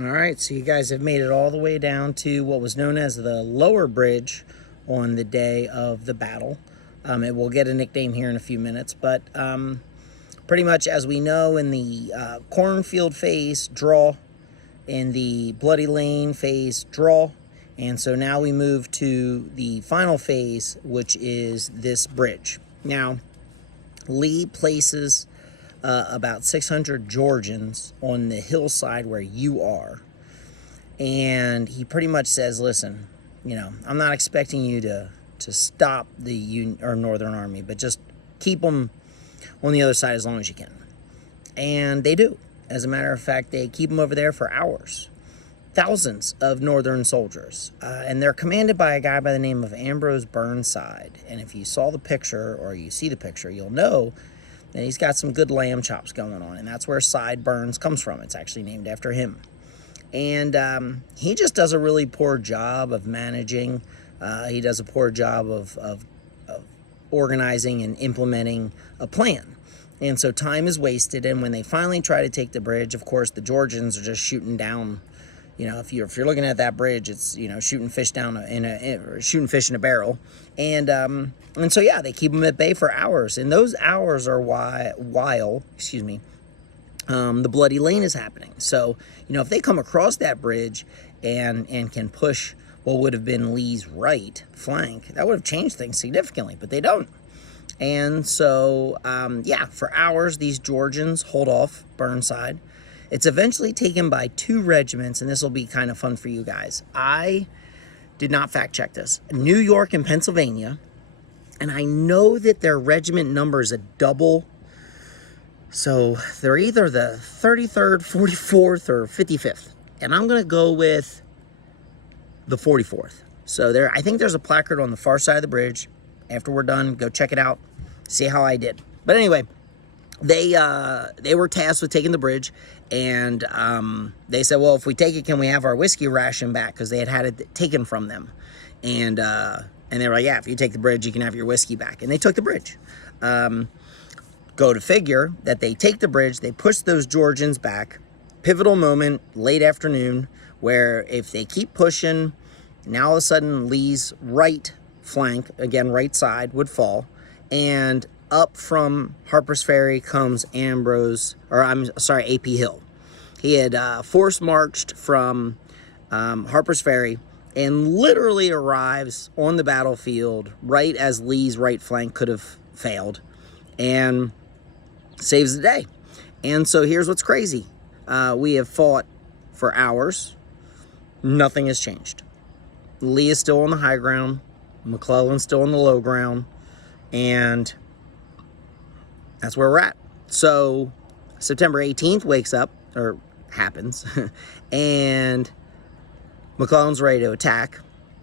All right, so you guys have made it all the way down to what was known as the lower bridge on the day of the battle. It will get a nickname here in a few minutes, but pretty much as we know, in the cornfield phase, draw. In the Bloody Lane phase, draw. And so now we move to the final phase, which is this bridge. Now, Lee places about 600 Georgians on the hillside where you are. And he pretty much says, listen, I'm not expecting you to stop the Northern Army, but just keep them on the other side as long as you can. And they do. As a matter of fact, they keep them over there for hours. Thousands of Northern soldiers. And they're commanded by a guy by the name of Antietam-Burnside. And if you saw the picture, or you see the picture, you'll know that he's got some good lamb chops going on. And that's where Sideburns comes from. It's actually named after him. And he just does a really poor job of managing. He does a poor job of organizing and implementing a plan. And so time is wasted. And when they finally try to take the bridge, of course, the Georgians are just shooting down. If you're looking at that bridge, it's shooting fish down shooting fish in a barrel. And so yeah, they keep them at bay for hours. And those hours are while the Bloody Lane is happening. So if they come across that bridge and can push what would have been Lee's right flank, that would have changed things significantly, but they don't. And so, for hours, these Georgians hold off Burnside. It's eventually taken by 2 regiments, and this will be kind of fun for you guys. I did not fact check this. New York and Pennsylvania, and I know that their regiment number is a double. So they're either the 33rd, 44th, or 55th. And I'm going to go with the 44th. So I think there's a placard on the far side of the bridge. After we're done, go check it out, see how I did. But anyway, they were tasked with taking the bridge, and they said, well, if we take it, can we have our whiskey ration back? Because they had it taken from them. And they were like, yeah, if you take the bridge, you can have your whiskey back. And they took the bridge. Go to figure that they take the bridge, they push those Georgians back. Pivotal moment, late afternoon, where if they keep pushing, now all of a sudden Lee's right flank, again, right side, would fall. And up from Harper's Ferry comes AP Hill. He had force marched from Harper's Ferry and literally arrives on the battlefield right as Lee's right flank could have failed, and saves the day. And so here's what's crazy. We have fought for hours. Nothing has changed. Lee is still on the high ground. McClellan's still on the low ground. And that's where we're at. So September 18th wakes up, or happens, and McClellan's ready to attack,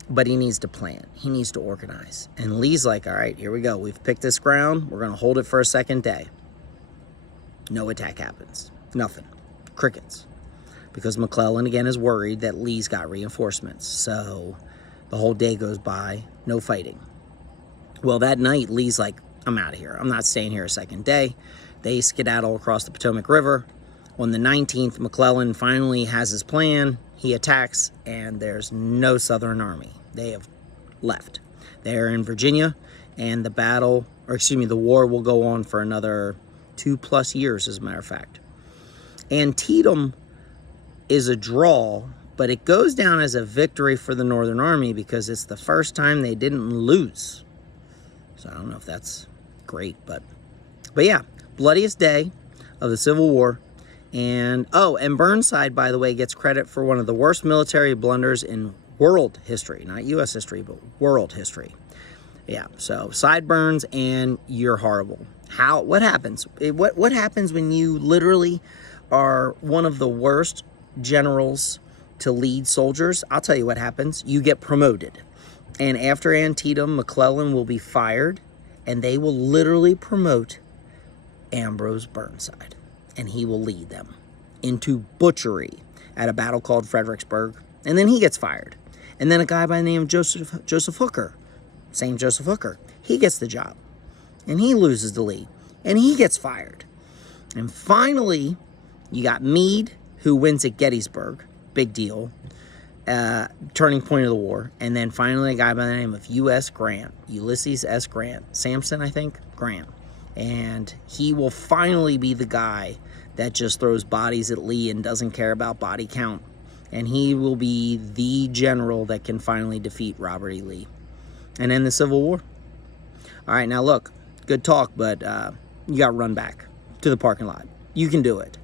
but he needs to plan. He needs to organize. And Lee's like, all right, here we go. We've picked this ground. We're going to hold it for a second day. No attack happens. Nothing. Crickets. Because McClellan, again, is worried that Lee's got reinforcements. So the whole day goes by, no fighting. Well, that night, Lee's like, I'm out of here. I'm not staying here a second day. They skedaddle across the Potomac River. On the 19th, McClellan finally has his plan. He attacks, and there's no Southern Army. They have left. They're in Virginia, and the war will go on for another 2+ years, as a matter of fact. Antietam is a draw, but it goes down as a victory for the Northern Army because it's the first time they didn't lose. So I don't know if that's great, but yeah, bloodiest day of the Civil War. And Burnside, by the way, gets credit for one of the worst military blunders in world history, not U.S. history, but world history. Yeah, so Sideburns, and you're horrible. What happens? What happens when you literally are one of the worst generals to lead soldiers? I'll tell you what happens. You get promoted. And after Antietam, McClellan will be fired, and they will literally promote Ambrose Burnside. And he will lead them into butchery at a battle called Fredericksburg. And then he gets fired. And then a guy by the name of Joseph Hooker, St. Joseph Hooker, he gets the job. And he loses the lead. And he gets fired. And finally, you got Meade, who wins at Gettysburg. big deal, turning point of the war. And then finally a guy by the name of U.S. Grant, Ulysses S. Grant, Sampson, I think, Grant. And he will finally be the guy that just throws bodies at Lee and doesn't care about body count. And he will be the general that can finally defeat Robert E. Lee and end the Civil War. All right, now look, good talk, but you got to run back to the parking lot. You can do it.